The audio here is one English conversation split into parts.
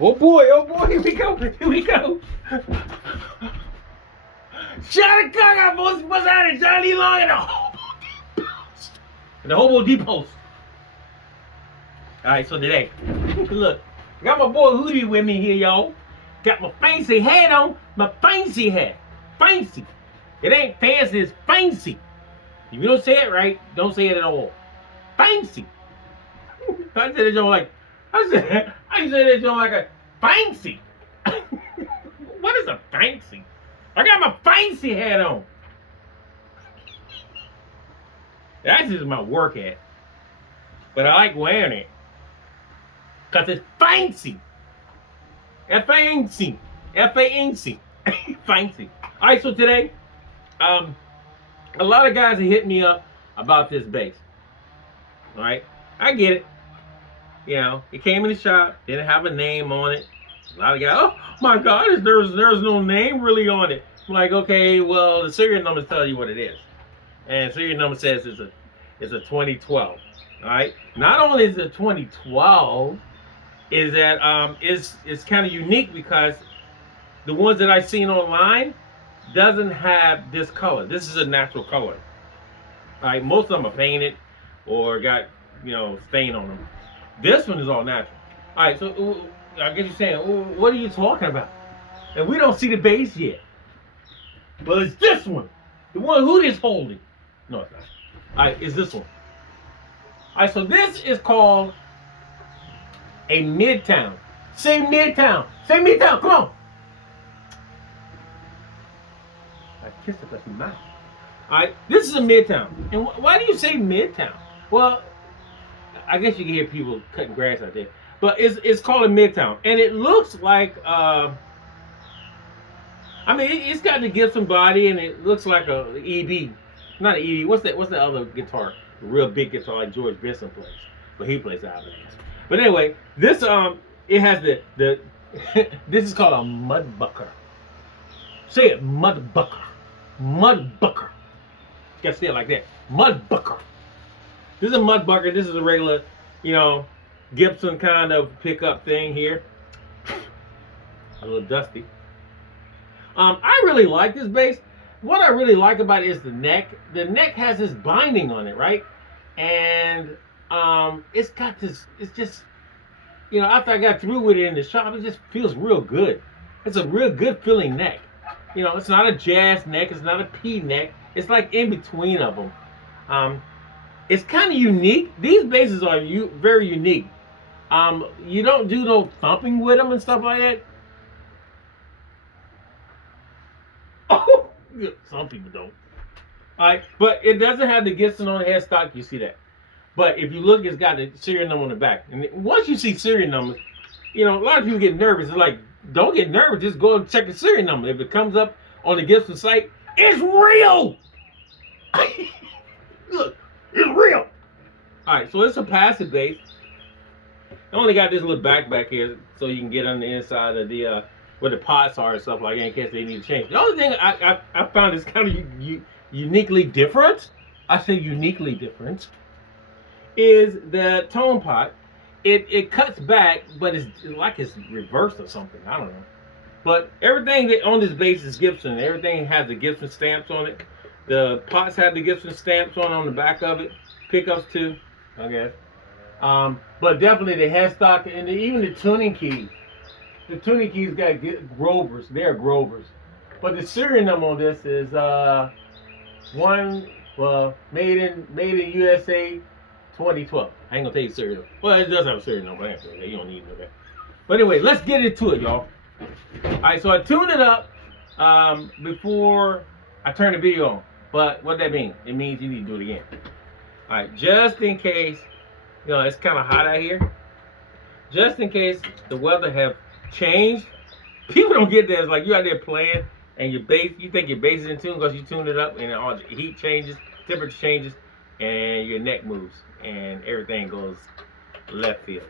Oh boy, here we go, here we go. Shot a cock out, boys. What's out of Johnny Long and the Hobo Depot. Alright, so today, look, I got my boy Hoodie with me here, y'all. Got my fancy hat on, my fancy hat. Fancy. It ain't fancy, it's fancy. If you don't say it right, don't say it at all. Fancy. I said it like, I said it like a fancy. What is a fancy? I got my fancy hat on. That's just my work hat. But I like wearing it. Because it's fancy. Fancy. Fancy. Fancy. Alright, so today, a lot of guys are hitting me up about this bass. Alright? I get it. You know, it came in the shop, didn't have a name on it. A lot of guys, oh my God, there's no name really on it. I'm like, okay, well, the serial number tells you what it is. And serial number says it's a 2012. Alright? Not only is it 2012, is that it's kind of unique because the ones that I've seen online doesn't have this color. This is a natural color. Alright, most of them are painted or got, you know, stain on them. This one is all natural. Alright, so I guess you're saying, what are you talking about? And we don't see the bass yet. But it's this one. The one Hoodie's holding. No, it's not. Alright, it's this one. Alright, so this is called a Midtown. Say Midtown. Say Midtown. Come on. I kissed it with my mouth. Alright, this is a Midtown. And why do you say Midtown? Well, I guess you can hear people cutting grass out there. But it's called a Midtown. And it looks like, I mean, it's got the Gibson body and it looks like a EB. Not an EB. What's the other guitar? A real big guitar like George Benson plays. But he plays out of it. But anyway, this it has the this is called a mudbucker. Say it, mudbucker. Mudbucker. You gotta say it like that. Mudbucker. This is a mudbucker. This is a regular, you know, Gibson kind of pickup thing here. A little dusty. I really like this bass. What I really like about it is the neck. The neck has this binding on it, right? And it's got this, it's just, you know, after I got through with it in the shop, it just feels real good. It's a real good feeling neck. You know, it's not a jazz neck, it's not a P neck. It's like in between of them. It's kind of unique. These basses are very unique. You don't do no thumping with them and stuff like that. Oh, some people don't. Alright, but it doesn't have the Gibson on the headstock. You see that. But if you look, it's got the serial number on the back. And once you see serial numbers, you know, a lot of people get nervous. It's like, don't get nervous. Just go and check the serial number. If it comes up on the Gibson site, it's real. Look, it's real. All right, so it's a passive bass. I only got this little back here so you can get on the inside of the where the pots are and stuff like that in case they need to change. The only thing I found is kind of uniquely different. I say uniquely different. Is the tone pot. It cuts back, but it's like it's reversed or something. I don't know. But everything that on this bass is Gibson. Everything has the Gibson stamps on it. The pots have the Gibson stamps on the back of it. Pickups too, I guess. But definitely the headstock and even the tuning keys. The tuning keys got Grovers. They're Grovers. But the serial number on this is made in USA 2012. I ain't gonna tell you serial. Well, it does have a serial number. You don't need that. But anyway, let's get into it, y'all. Alright, so I tuned it up before I turned the video on. But what that mean? It means you need to do it again. Alright, just in case, you know, it's kind of hot out here. Just in case the weather have changed. People don't get that. It's like you out there playing and your bass, you think your bass is in tune because you tuned it up and all the heat changes, temperature changes, and your neck moves and everything goes left field.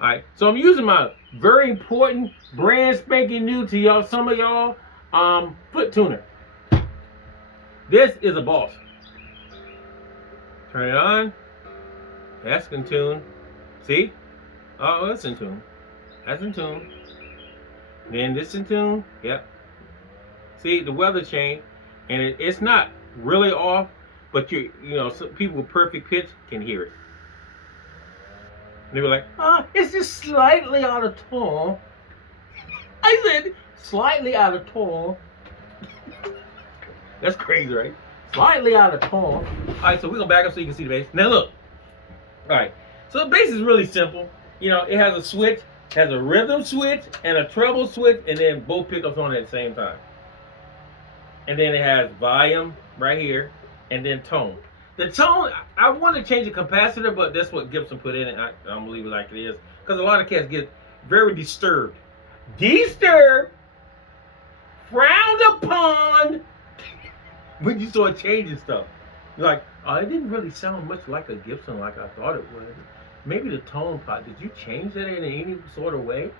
Alright, so I'm using my very important, brand spanking new to y'all, some of y'all, foot tuner. This is a boss. Turn it on. That's in tune. See? Oh, that's in tune. That's in tune. Then this in tune. Yep. See the weather change, and it's not really off, but you know some people with perfect pitch can hear it. And they were like, it's just slightly out of tone. I said slightly out of tone. That's crazy, right? Slightly out of tone. All right, so we're gonna back up so you can see the bass. Now look. All right, so the bass is really simple. You know, it has a switch, has a rhythm switch and a treble switch, and then both pickups on at the same time. And then it has volume right here, and then tone. The tone, I want to change the capacitor, but that's what Gibson put in it. I don't believe it like it is, because a lot of cats get very disturbed. Disturbed, frowned upon, when you start changing stuff. You're like, oh, it didn't really sound much like a Gibson like I thought it would. Maybe the tone pot, did you change that in any sort of way?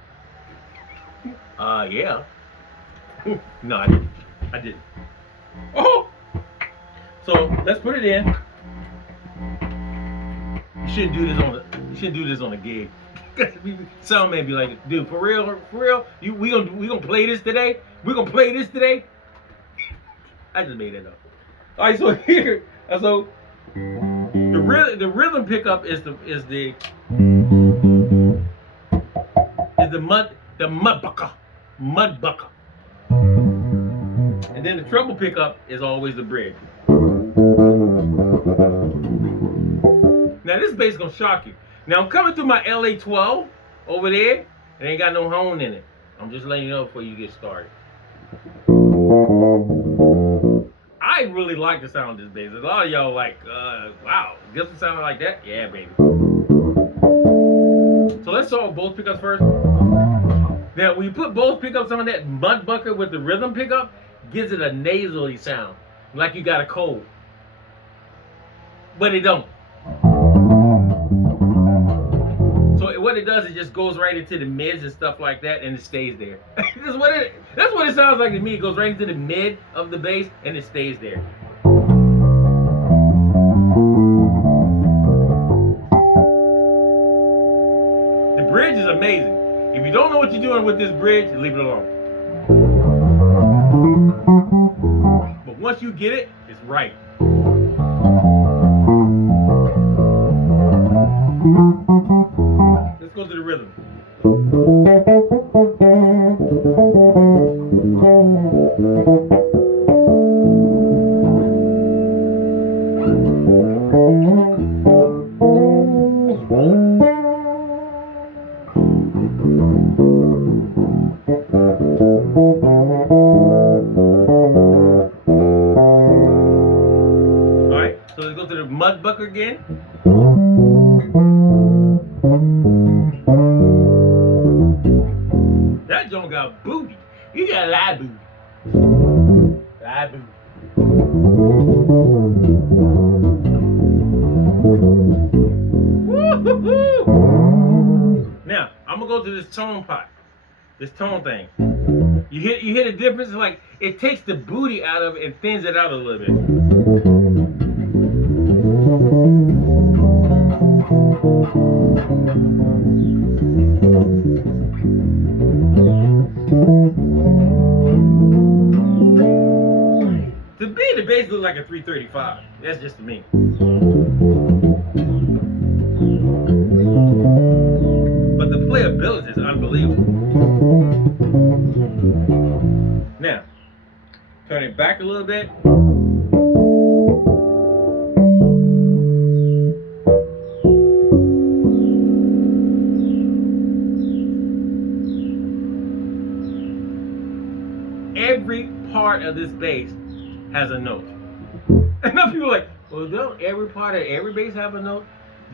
Yeah. No, I didn't. I didn't. Oh! So let's put it in. You shouldn't do this on a gig. Sound man be like, dude, for real, we gonna play this today? We gonna play this today? I just made it up. All right, so here, so the rhythm pickup is the mud bucker. And then the treble pickup is always the bridge. Now this bass is gonna shock you. Now I'm coming through my LA 12 over there, and ain't got no horn in it. I'm just letting you know before you get started. I really like the sound of this bass. A lot of y'all like, wow, Gibson sounding like that? Yeah, baby. So let's solve both pickups first. Now when you put both pickups on that mud bucket with the rhythm pickup, gives it a nasally sound, like you got a cold. But it don't. So what it does, it just goes right into the mids and stuff like that, and it stays there. That's what it sounds like to me. It goes right into the mid of the bass, and it stays there. The bridge is amazing. If you don't know what you're doing with this bridge, leave it alone. But once you get it, it's right. Let's go to the rhythm. Alright, so let's go to the mud bucker again. That joint got booty. You got a lot of booty. Woo-hoo-hoo. Now, I'm gonna go to this tone pot. This tone thing. You hear the difference? Like it takes the booty out of it and thins it out a little bit. To me, the bass looks like a 335. That's just to me. But the playability is unbelievable. Now, turn it back a little bit. Every part of this bass has a note. And some people are like, well, don't every part of every bass have a note?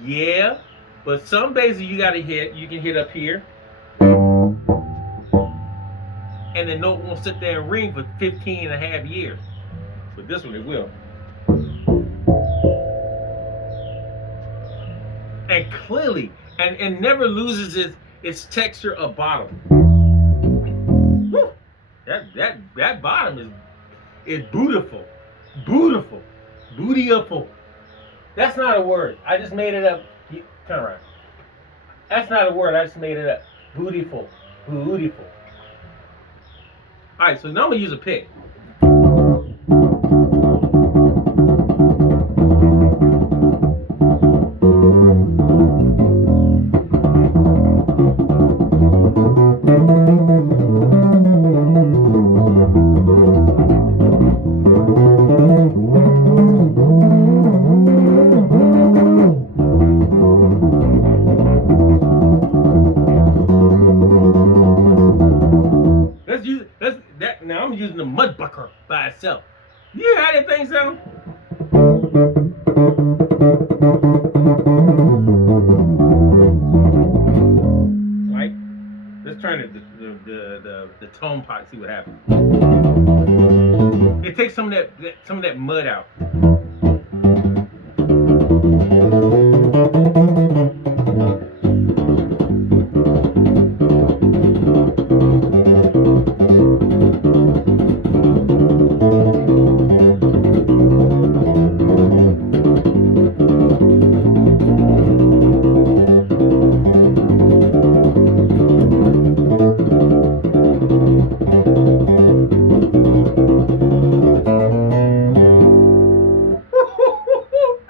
Yeah, but some basses you gotta hit, you can hit up here, and the note won't sit there and ring for 15 and a half years. But this one it will. And clearly, and never loses its texture of bottom. Woo! That bottom is beautiful. Beautiful. Beautiful. That's not a word. I just made it up. Turn around. That's not a word. I just made it up. Beautiful. Beautiful. Alright, so now I'm going to use a pick. Now I'm using the mud bucker by itself. You hear how that thing sound? Right? Let's turn the tone pot, see what happens. It takes some of that mud out.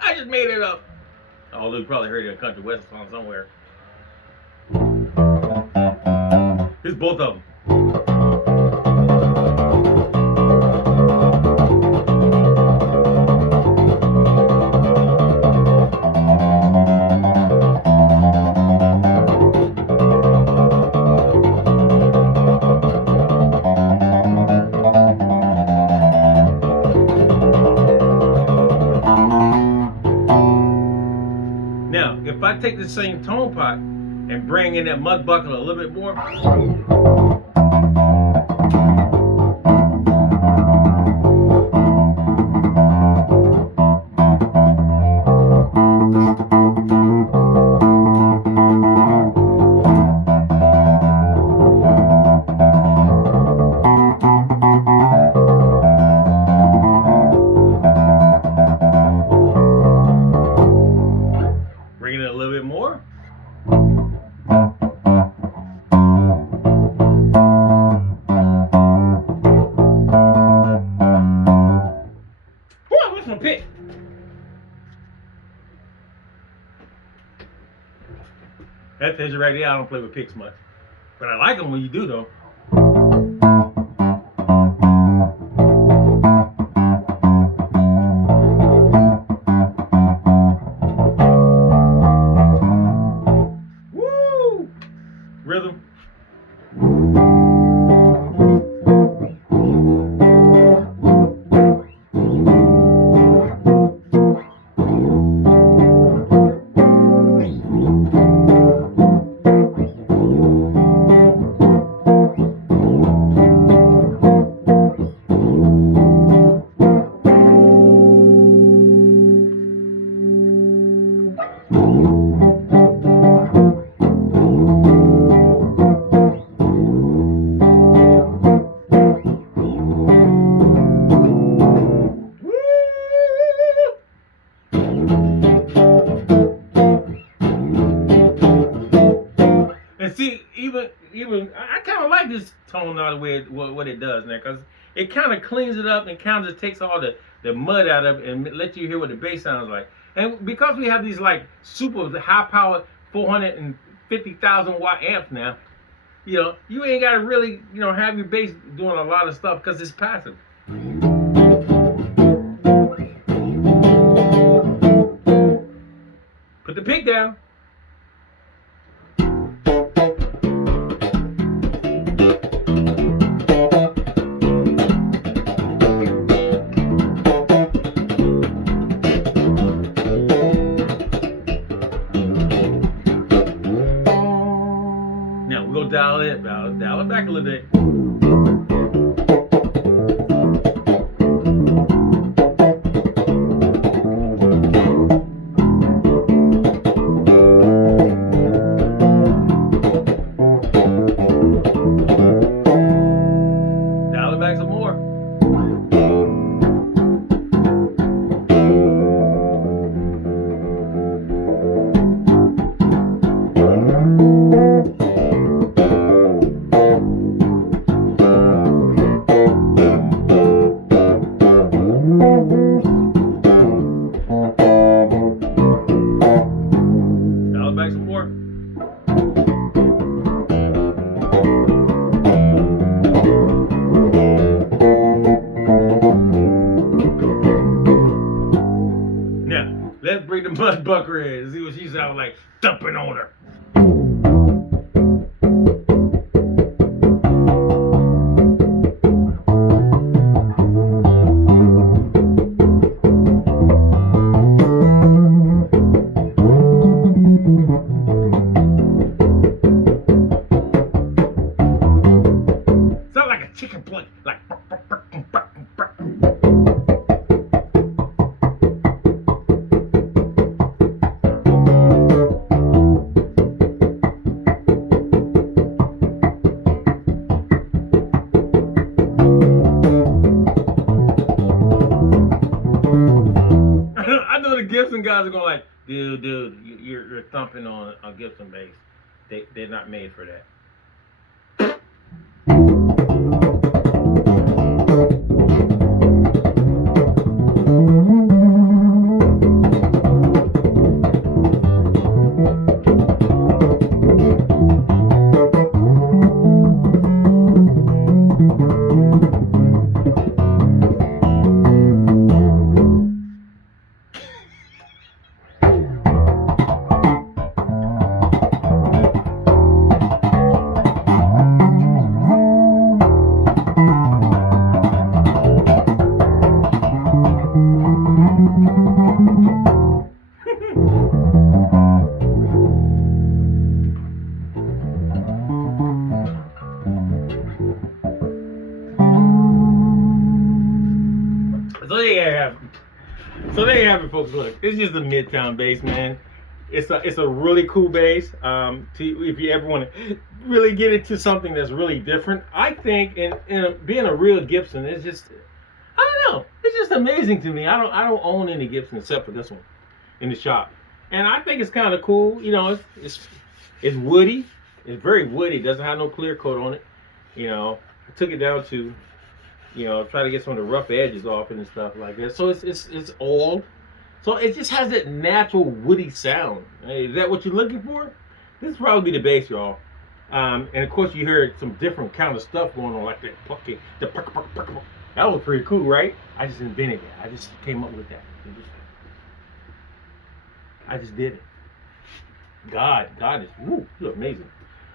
I just made it up. Although you probably heard it in a country western song somewhere. Here's both of them. Now, if I take the same tone pot and bring in that mud bucket a little bit more. Bring it a little bit more. Whoa, what's my pick? That tells you right there I don't play with picks much. But I like them when you do though. Woo! Rhythm. And see, even I kind of like this tone now the way what it does now, because it kind of cleans it up and kind of just takes all the mud out of it and lets you hear what the bass sounds like. And because we have these like super high powered 450,000 watt amps now, you ain't got to really have your bass doing a lot of stuff because it's passive. Put the pick down. Now we're gonna dial it back a little bit. Dial it back some more. like. I know the Gibson guys are going like, dude, you're thumping on a Gibson bass. They're not made for that. So there you have it, folks. Look, it's just a Midtown bass, man. It's a really cool bass. If you ever want to really get into something that's really different, I think being a real Gibson is just, I don't know, it's just amazing to me. I don't own any Gibson except for this one in the shop, and I think it's kind of cool. You know, it's woody. It's very woody. It doesn't have no clear coat on it. You know, I took it down to, try to get some of the rough edges off and stuff like that. So it's old. So it just has that natural woody sound. Hey, is that what you're looking for? This is probably the bass, y'all. And of course you hear some different kind of stuff going on, like that. That was pretty cool, right? I just invented it. I just came up with that. I just did it. God is you're amazing.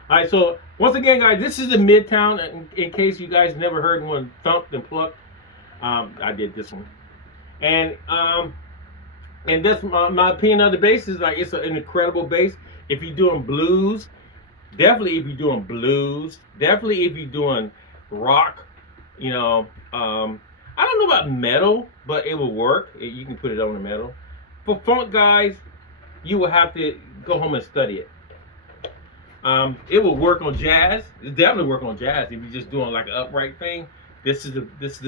All right, so once again, guys, this is the Midtown. In case you guys never heard one thumped and plucked, I did this one, and that's my opinion of the bass is like it's an incredible bass. If you're doing blues, definitely if you're doing blues, definitely if you're doing rock, I don't know about metal, but it will work. You can put it on the metal. For funk guys, you will have to go home and study it. It will work on jazz. It definitely work on jazz if you're just doing like an upright thing. This is the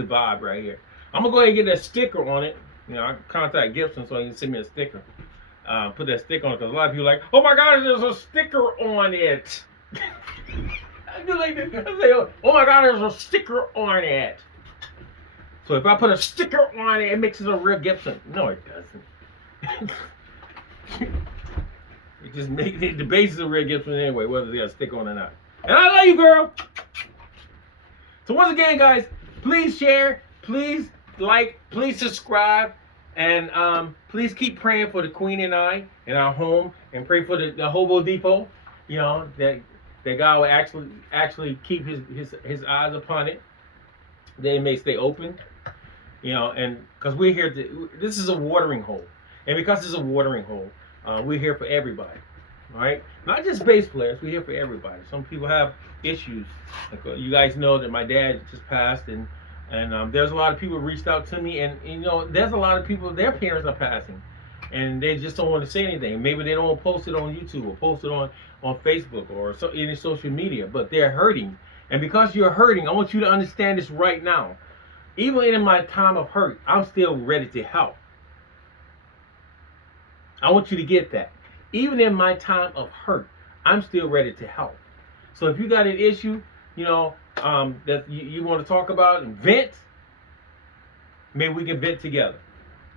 vibe right here. I'm gonna go ahead and get that sticker on it. I contact Gibson so he can send me a sticker. Put that sticker on it because a lot of people are like, oh my God, there's a sticker on it. I do like this. I say, oh my God, there's a sticker on it. So if I put a sticker on it, it makes it a real Gibson. No, it doesn't. It just makes the bass is a real Gibson anyway, whether they got a stick on or not. And I love you, girl. So once again, guys, please share, please like, please subscribe, and please keep praying for the Queen and I in our home, and pray for the Hobo Depot. That God will actually keep his eyes upon it. They may stay open. And because we're here this is a watering hole, and because it's a watering hole. We're here for everybody, all right? Not just bass players. We're here for everybody. Some people have issues. Like, you guys know that my dad just passed, and there's a lot of people reached out to me, and there's a lot of people, their parents are passing, and they just don't want to say anything. Maybe they don't want to post it on YouTube or post it on Facebook or any social media, but they're hurting. And because you're hurting, I want you to understand this right now. Even in my time of hurt, I'm still ready to help. I want you to get that. Even in my time of hurt, I'm still ready to help. So if you got an issue, that you want to talk about and vent, maybe we can vent together.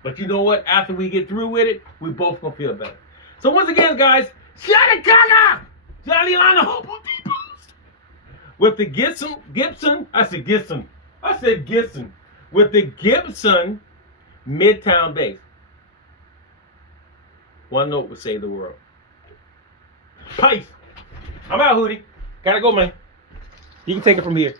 But you know what? After we get through with it, we both gonna feel better. So once again, guys, Shadi Gaga, Johnny Lana Hobo Depots with the Gibson. I said Gibson with the Gibson Midtown bass. One note would save the world. Peace. I'm out, Hootie. Gotta go, man. You can take it from here.